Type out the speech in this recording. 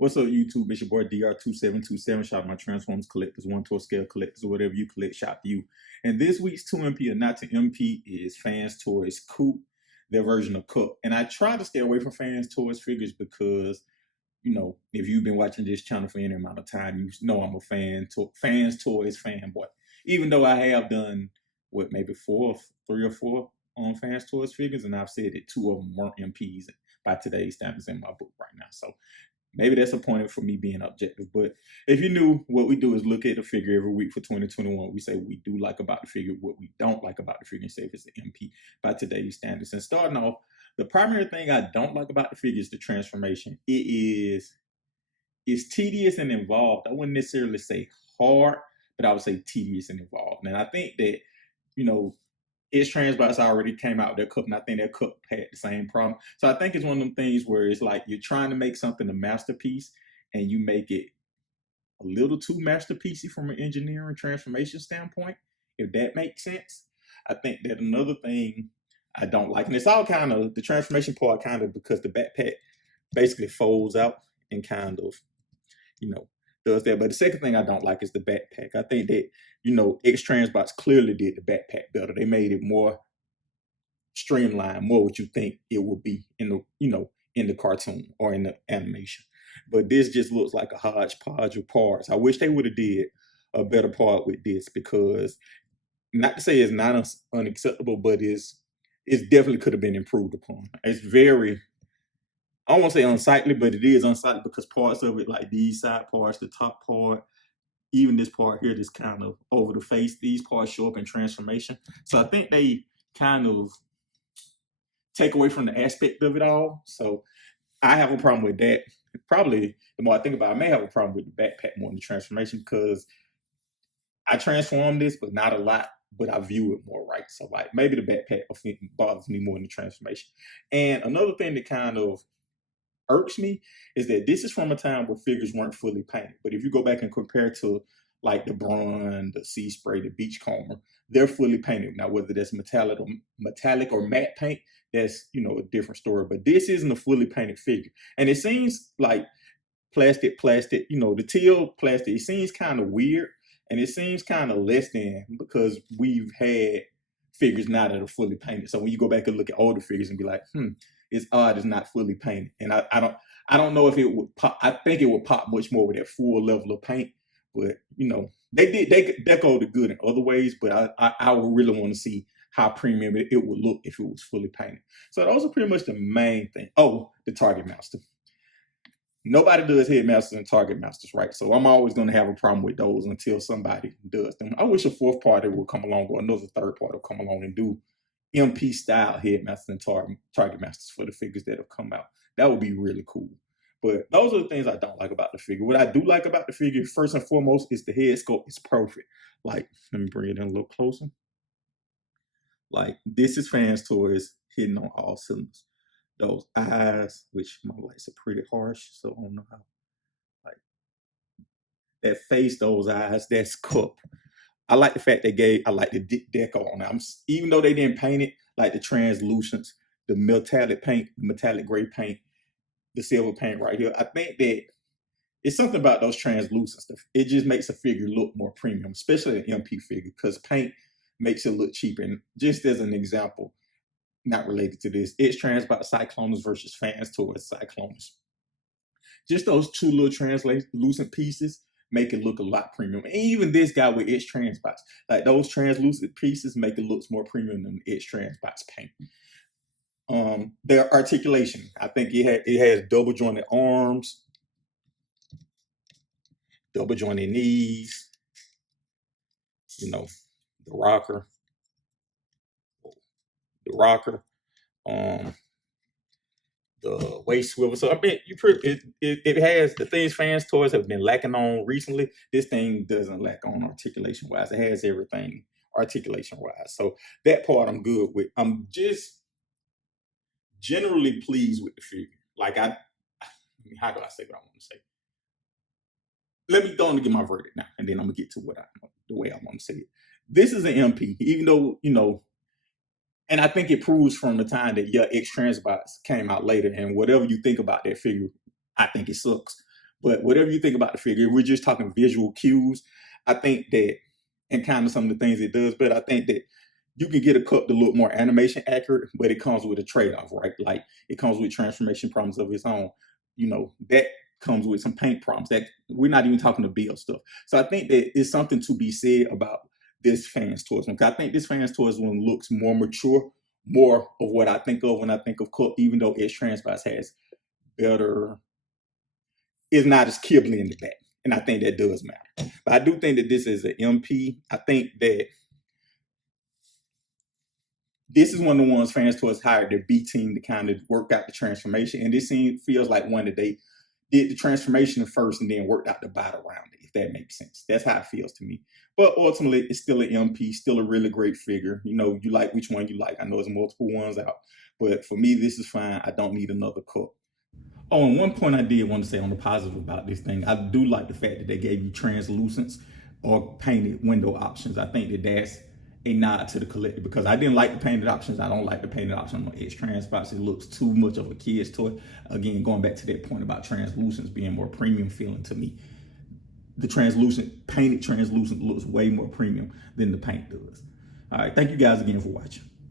What's up, YouTube? It's your boy DR2727. Shout out my Transformers collectors, one to a scale collectors, or whatever you collect. Shout out to you. And this week's 2MP or not to MP is FansToys Koot, their version of Koot. And I try to stay away from FansToys figures because, if you've been watching this channel for any amount of time, you know I'm a FansToys fanboy. Even though I have done, maybe three or four on FansToys figures, and I've said that two of them weren't MPs by today's standards in my book right now. So maybe that's a point for me being objective. But if you knew, what we do is look at the figure every week for 2021. We say what we do like about the figure, what we don't like about the figure, and say if it's an MP by today's standards. And starting off, the primary thing I don't like about the figure is the transformation. It's tedious and involved. I wouldn't necessarily say hard, but I would say tedious and involved. And I think that, x-transbots already came out with their cup, and I think their cup had the same problem. So I think it's one of them things where it's like you're trying to make something a masterpiece, and you make it a little too masterpiecey from an engineering transformation standpoint, if that makes sense. I think that another thing I don't like, and it's all kind of the transformation part, kind of because the backpack basically folds out and kind of, does that. But the second thing I don't like is the backpack. I think that, x-transbots clearly did the backpack better. They made it more streamlined, more what you think it would be in the cartoon or in the animation. But this just looks like a hodgepodge of parts. I wish they would have did a better part with this, because not to say it's not unacceptable, but it definitely could have been improved upon. It's very, I don't want to say unsightly, but it is unsightly because parts of it, like these side parts, the top part, even this part here, this kind of over the face, these parts show up in transformation. So I think they kind of take away from the aspect of it all. So I have a problem with that. Probably the more I think about it, I may have a problem with the backpack more than the transformation, because I transform this, but not a lot, but I view it more right. So like maybe the backpack bothers me more than the transformation. And another thing that kind of irks me is that this is from a time where figures weren't fully painted. But if you go back and compare to like the Braun, the Sea Spray, the Beachcomber, they're fully painted. Now, whether that's metallic or matte paint, that's a different story. But this isn't a fully painted figure, and it seems like plastic. The teal plastic. It seems kind of weird, and it seems kind of less than, because we've had figures now that are fully painted. So when you go back and look at older figures and be like, it's odd it's not fully painted. And I don't know if it would pop. I think it would pop much more with that full level of paint. But they decoed it good in other ways. But I would really want to see how premium it would look if it was fully painted. So those are pretty much the main thing. Oh, the Target Master. Nobody does Headmasters and Target Masters, right? So I'm always going to have a problem with those until somebody does them. I wish a fourth party would come along, or another third party would come along and do MP style Headmasters and Target Masters for the figures that have come out. That would be really cool. But those are the things I don't like about the figure. What I do like about the figure, first and foremost, is the head sculpt is perfect. Like, let me bring it in a little closer. Like, this is FansToys hitting on all cylinders. Those eyes, which my lights are pretty harsh, so I don't know how. Like that face, those eyes, that's Cup. I like the fact I like the deco on it. Even though they didn't paint it, like the translucence, the metallic paint, the metallic gray paint, the silver paint right here. I think that it's something about those translucent stuff. It just makes a figure look more premium, especially an MP figure, because paint makes it look cheaper. And just as an example, not related to this, x-transbot Cyclonus versus FansToys Cyclonus. Just those two little translucent pieces make it look a lot premium. And even this guy with x-transbots, like those translucent pieces make it look more premium than x-transbots paint. Their articulation, I think it has double jointed arms, double jointed knees, the rocker, the waist swivel. So I mean, it has the things FansToys have been lacking on recently. This thing doesn't lack on articulation wise. It has everything articulation wise. So that part I'm good with. I'm just generally pleased with the figure. Like how do I say what I want to say? Let me go on to get my verdict now, and then I'm gonna get to the way I want to say it. This is an MP, even though and I think it proves from the time that x-transbots came out later, and whatever you think about that figure, I think it sucks. But whatever you think about the figure, we're just talking visual cues. I think that, and kind of some of the things it does, but I think that you can get a cup to look more animation accurate, but it comes with a trade-off, right? Like it comes with transformation problems of its own. That comes with some paint problems that we're not even talking to build stuff. So I think that it's something to be said about this FansToys one. Because I think this FansToys one looks more mature, more of what I think of when I think of Koot, even though x-transbots has better, is not as kibbly in the back. And I think that does matter. But I do think that this is an MP. I think that this is one of the ones FansToys hired their B team to kind of work out the transformation. And this feels like one that they did the transformation first and then worked out the battle around it, if that makes sense. That's how it feels to me. But ultimately, it's still an MP, still a really great figure. You like which one you like. I know there's multiple ones out. But for me, this is fine. I don't need another Koot. Oh, and one point I did want to say on the positive about this thing, I do like the fact that they gave you translucents or painted window options. I think that that's a nod to the collector, because I didn't like the painted options. I don't like the painted option on x-transbots. It looks too much of a kid's toy. Again, going back to that point about translucents being more premium feeling to me. The painted translucent looks way more premium than the paint does. All right, thank you guys again for watching.